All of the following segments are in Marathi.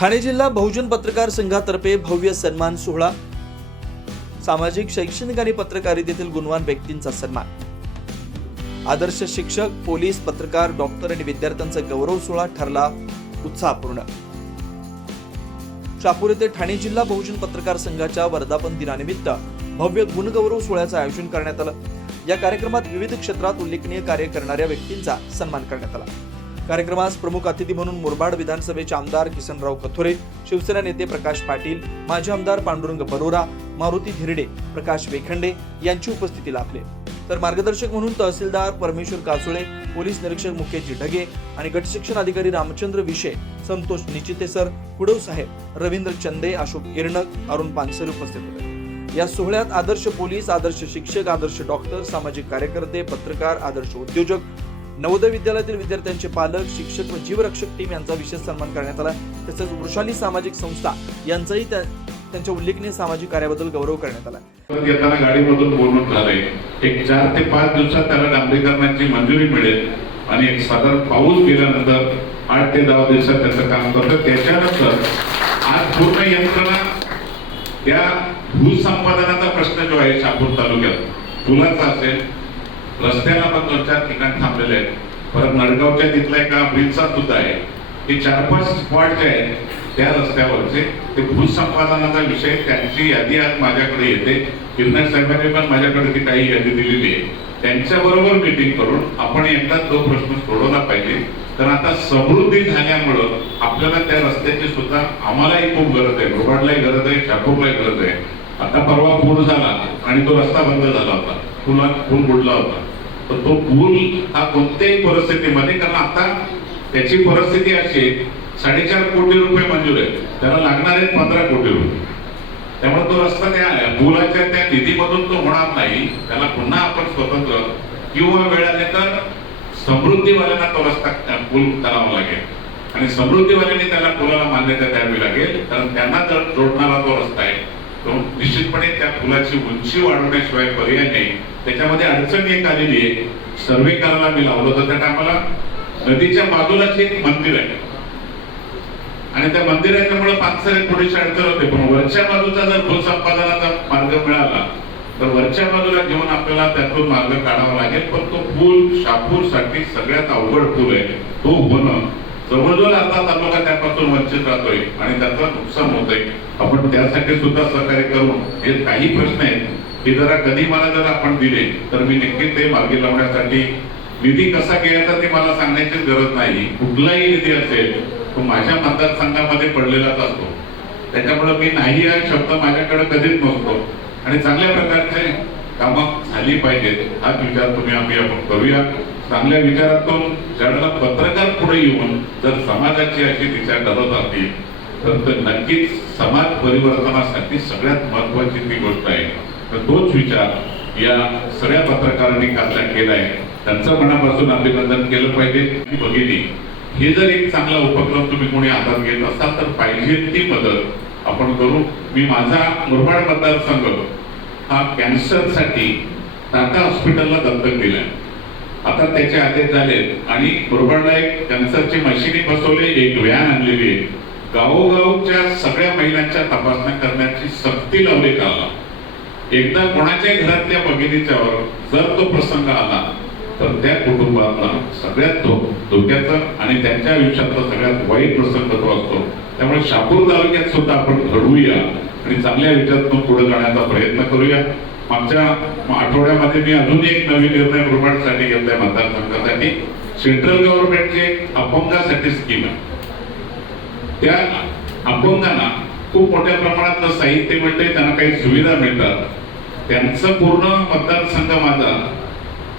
ठाणे जिल्हा बहुजन पत्रकार संघातर्फे भव्य सन्मान सोहळा. सामाजिक शैक्षणिक आणि पत्रकारितेतील गुणवान व्यक्तींचा सन्मान. आदर्श शिक्षक पोलीस पत्रकार डॉक्टर आणि विद्यार्थ्यांचा गौरव सोहळा ठरला उत्साहपूर्ण. शापूर येथे ठाणे जिल्हा बहुजन पत्रकार संघाच्या वर्धापन दिनानिमित्त भव्य गुणगौरव सोहळ्याचं आयोजन करण्यात आलं. या कार्यक्रमात विविध क्षेत्रात उल्लेखनीय कार्य करणाऱ्या व्यक्तींचा सन्मान करण्यात आला. कार्यक्रमास प्रमुख अतिथी म्हणून मुरबाड विधानसभेचे आमदार किसनराव कथोरे शिवसेना नेते प्रकाश पाटील माजी आमदार पांडुरंग बरोरा मारुती धिरडे प्रकाश वेखंडे यांची उपस्थिती लाभले. तर मार्गदर्शक म्हणून तहसीलदार परमेश्वर कासुळे पोलीस निरीक्षक मुकेशजी ढगे आणि गटशिक्षण अधिकारी रामचंद्र विशे संतोष निचितेसर कुडव साहेब रवींद्र चंदे अशोक इरणक अरुण पानसरे उपस्थित होते. या सोहळ्यात आदर्श पोलीस आदर्श शिक्षक आदर्श डॉक्टर सामाजिक कार्यकर्ते पत्रकार आदर्श उद्योजक नवोदय विद्यालयातील विद्यार्थ्यांचे पालक शिक्षक व जीवरक्षक टीम यांचा विशेष सन्मान करण्यात आला. तसेच वृषाली सामाजिक संस्था यांचाही त्यांच्या उल्लेखनीय सामाजिक कार्याबद्दल गौरव करण्यात आला. येताना गाडीमधून बोलून झाले. एक चार ते पाच दिवसात त्याला डांबरीकरणाची मंजुरी मिळेल आणि एक साधारण पाऊस गेल्यानंतर आठ ते दहा दिवसात त्याचं काम करतं. त्याच्यानंतर आज पूर्ण यंत्रणा त्या भूसंपादनाचा प्रश्न जो आहे शापूर तालुक्यात. पुलाचा असेल? रस्त्याला पण दोन चार ठिकाण थांबलेले आहेत. परत नडगावच्या तिथला एका ब्रिजचा सुद्धा आहे. हे चार पाच स्पॉट जे आहेत त्या रस्त्यावरचे ते भूसंपादनाचा विषय त्यांची यादी आज माझ्याकडे येते. किरणाज साहेबांनी पण माझ्याकडे ती काही यादी दिलेली आहे. त्यांच्याबरोबर मीटिंग करून आपण एकदा तो प्रश्न सोडवला पाहिजे. तर आता समृद्धी झाल्यामुळं आपल्याला त्या रस्त्याची सुद्धा आम्हालाही खूप गरज आहे. रोबाडलाही गरज आहे शापूरलाही गरज आहे. आता परवा पूर झाला आणि तो रस्ता बंद झाला होता. पुला पूल बुडला होता. तर तो पूल हा कोणत्याही परिस्थितीमध्ये कारण आता त्याची परिस्थिती अशी आहे, साडेचार कोटी रुपये मंजूर आहेत. त्याला लागणार आहेत पंधरा कोटी रुपये. त्यामुळे तो रस्ता त्या पुलाच्या त्या निधीमधून तो होणार नाही. त्याला पुन्हा आपण स्वतंत्र किंवा वेळाने तर समृद्धीवाल्यांना तो रस्ता पूल करावा लागेल. आणि समृद्धीवाल्यांनी त्याला पुलाला मान्यता द्यावी लागेल कारण त्यांना जर जोडणारा तो रस्ता आहे. निश्चितपणे त्या फुलाची उंची वाढवण्याशिवाय पर्याय नाही. त्याच्यामध्ये अडचण एक आलेली आहे. सर्वे करायला मी लावलं होतं त्या टायमाला. नदीच्या बाजूलाच एक मंदिर आहे. आणि त्या मंदिराच्या मुळे पानसरे थोडीशी अडचण होते. पण वरच्या बाजूचा जर भूसंपादनाचा मार्ग मिळाला तर वरच्या बाजूला घेऊन आपल्याला त्यातून मार्ग काढावा लागेल. पण तो पूल शापूरसाठी सगळ्यात अवघड पूल आहे. तो होणं जवळजवळ अर्धा तालुका त्यापासून वंचित राहतोय आणि त्याचं नुकसान होतंय. आपण त्यासाठी सुद्धा सहकार्य करून हे काही प्रश्न आहेत. हे जरा कधी मला जर आपण दिले तर मी नक्कीच ते मार्गी लावण्यासाठी निधी कसा घ्यायचा ते मला सांगण्याची गरज नाही. कुठलाही निधी असेल तो माझ्या मतदारसंघामध्ये पडलेलाच असतो. त्याच्यामुळे मी नाही हा शब्द माझ्याकडे कधीच नसतो. आणि चांगल्या प्रकारचे कामं झाली पाहिजेत हाच विचार तुम्ही आम्ही आपण करूया. चांगल्या विचारातून ज्यावेळेला पत्रकार पुढे येऊन जर समाजाची अशी दिशा ठरत असतील तर नक्कीच समाज परिवर्तनासाठी सगळ्यात महत्वाची ती गोष्ट आहे. तर तोच विचार या सगळ्या पत्रकारांनी काढला आहे त्यांचं मनापासून अभिनंदन केलं पाहिजे. भगिनी हे जर एक चांगला उपक्रम तुम्ही कोणी हातात घेत असाल तर पाहिजे ती मदत आपण करू. मी माझा मुरबाड मतदारसंघ हा कॅन्सरसाठी टाटा हॉस्पिटलला दत्तक दिलाय. आता त्याचे आदेश झाले. आणि मुरबाडला एक कॅन्सरची मशिनी बसवली एक व्हॅन आणलेली आहे. गावोगावच्या सगळ्या महिलांच्या तपासण्या करण्याची सक्ती लावली काला. एकदा कोणाच्याही घरातल्या भगिनीच्यावर जर तो प्रसंग आला तर त्या कुटुंबातला सगळ्यात तो धोक्याचा आणि त्यांच्या आयुष्यातला सगळ्यात वाईट प्रसंग तो असतो त्यामुळे शापूर तालुक्यात सुद्धा आपण घडवूया आणि चांगल्या विचारातून पुढे जाण्याचा प्रयत्न करूया. मागच्या आठवड्यामध्ये मी अजून एक नवीन निर्णय मुरबाडसाठी घेतलाय मतदारसंघासाठी सेंट्रल गव्हर्नमेंटची अपंगासाठी स्कीम आहे. त्या अपंगांना खूप मोठ्या प्रमाणात साहित्य मिळते त्यांना काही सुविधा मिळतात. त्यांचं पूर्ण मतदारसंघ माझा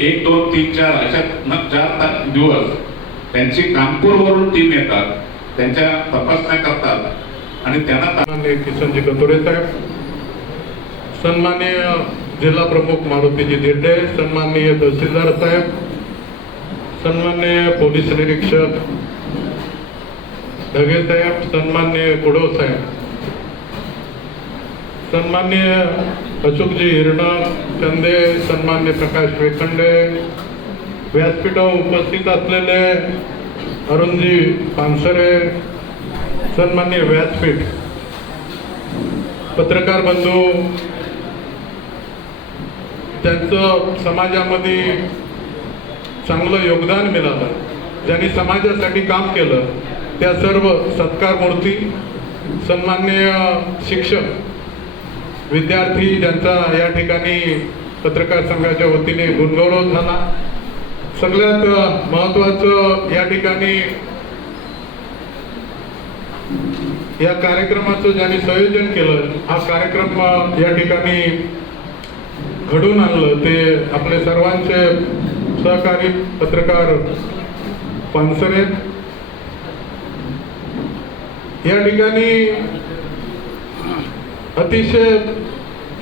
एक दोन तीन चार अशा न- चार दिवस त्यांची कानपूरवरून टीम येतात त्यांच्या तपासण्या करतात. आणि त्यांना ता- किशनजी कतोरे साहेब. सन्माननीय जिल्हा प्रमुख मारुतीजी दिर्डे सन्माननीय तहसीलदार साहेब सन्माननीय पोलीस निरीक्षक ढगे साहेब सन्माननीय कुडव साहेब सन्माननीय अशोकजी हिरणक चंदे सन्मान्य प्रकाश वेखंडे व्यासपीठावर उपस्थित असलेले अरुणजी पानसरे सन्मान्य व्यासपीठ पत्रकार बंधू त्यांचं समाजामध्ये चांगलं योगदान मिळालं. ज्यांनी समाजासाठी काम केलं त्या सर्व सत्कार मूर्ती सन्माननीय शिक्षक विद्यार्थी ज्यांचा या ठिकाणी पत्रकार संघाच्या वतीने गुणगौरव झाला. सगळ्यात महत्वाचं या ठिकाणी या कार्यक्रमाचं ज्यांनी संयोजन केलं हा कार्यक्रम या ठिकाणी घडून आणलं ते आपले सर्वांचे सहकारी पत्रकार पानसरे या ठिकाणी अतिशय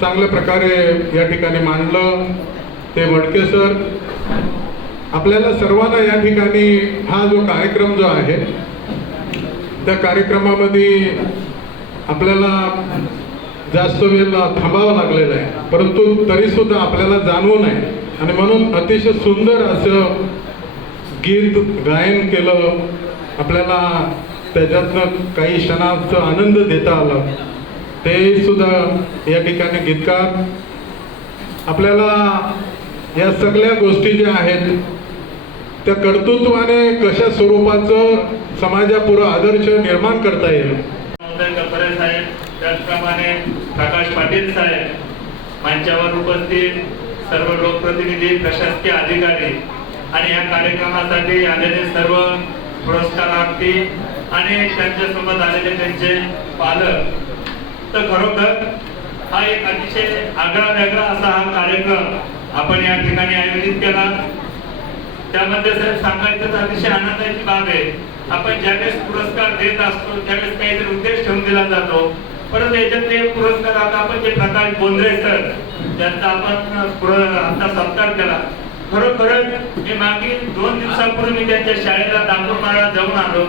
चांगल्या प्रकारे या ठिकाणी मांडलं ते वडके सर. आपल्याला सर्वांना या ठिकाणी हा जो कार्यक्रम जो आहे त्या कार्यक्रमामध्ये आपल्याला जास्त वेळ थांबावं लागलेलं आहे. परंतु तरी सुद्धा आपल्याला जाणवून आहे आणि म्हणून अतिशय सुंदर असं गीत गायन केलं. आपल्याला त्याच्यातनं काही क्षणाचा आनंद देता आला. ते सुद्धा या ठिकाणी गीतकार आपल्याला या सगळ्या गोष्टी ज्या आहेत त्या कर्तृत्वाने कशा स्वरूपाचं समाजापुढं आदर्श निर्माण करता येईल? त्याचप्रमाणे प्रकाश पाटील साहेब मंचावर उपस्थित सर्व लोकप्रतिनिधी प्रशासकीय अधिकारी आणि या कार्यक्रमासाठी आलेले सर्व पुरस्कारार्थी आणि त्यांच्यासोबत आलेले त्यांचे पालक. तर खरोखर हा एक अतिशय आगळा वेगळा असा हा कार्यक्रम आपण या ठिकाणी आयोजित केला. त्यामध्ये साहेब सांगायचं तर अतिशय आनंदाची बाब आहे. आपण ज्यावेळेस पुरस्कार देत असतो त्यावेळेस काहीतरी उद्देश ठेवून दिला जातो. परंतु याच्यातले पुरस्कार आता आपण जे प्रकाश बोंद्रे सर ज्यांचा आपण आता सत्कार केला. खरोखरच हे मागील दोन दिवसापूर्वी मी त्यांच्या शाळेला दाखवणारा जाऊन आलो.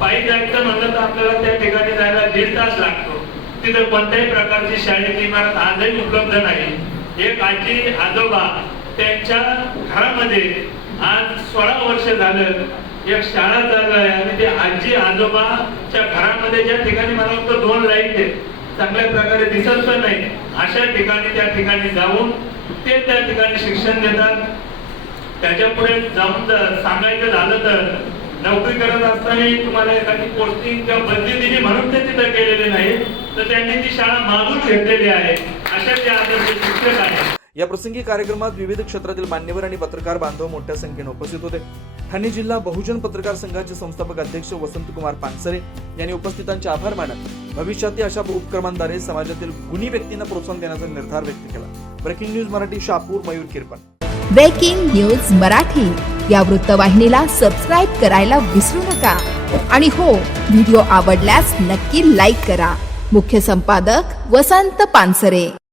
पायी जायचं म्हणलं तर आपल्याला त्या ठिकाणी जायला दीड तास लागतो. तिथे कोणत्याही प्रकारची शाळेची इमारत आजही उपलब्ध नाही. एक आजी आजोबा त्यांच्या घरामध्ये आज सोळा वर्ष झालं एक शाळा चालू आहे आणि ते आजी आजोबाच्या घरामध्ये ज्या ठिकाणी मला वाटतं दोन लाइट आहेत चांगल्या प्रकारे दिसत पण नाही. अशा ठिकाणी त्या ठिकाणी जाऊन ते त्या ठिकाणी शिक्षण देतात. त्याच्या पुढे जाऊन सांगायचं झालं तर नोकरी करत असताना तुम्हाला एखादी पोस्टिंग किंवा बदली दिली म्हणून ते तिथे गेलेले नाही तर त्यांनी ती शाळा मागून घेतलेली आहे. अशा ते आदर्श शिक्षक आहेत. या प्रसंगी कार्यक्रमात विविध क्षेत्रातील मान्यवर आणि पत्रकार बांधव मोठ्या संख्येने उपस्थित होते. ठाणे जिल्हा बहुजन पत्रकार संघाचे संस्थापक अध्यक्ष वसंतकुमार पानसरे यांनी उपस्थितांचे आभार मानत भविष्यातील अशा उपक्रमांद्वारे समाजातील गुणी व्यक्तींना प्रोत्साहन देण्याचा निर्धार व्यक्त केला. Breaking news Marathi Shapur Mayur Kirpan breaking news Marathi या वृत्तवाहिनीला सबस्क्राईब करायला विसरू नका. आणि हो व्हिडिओ आवडल्यास नक्की लाईक करा. मुख्य संपादक वसंत पानसरे.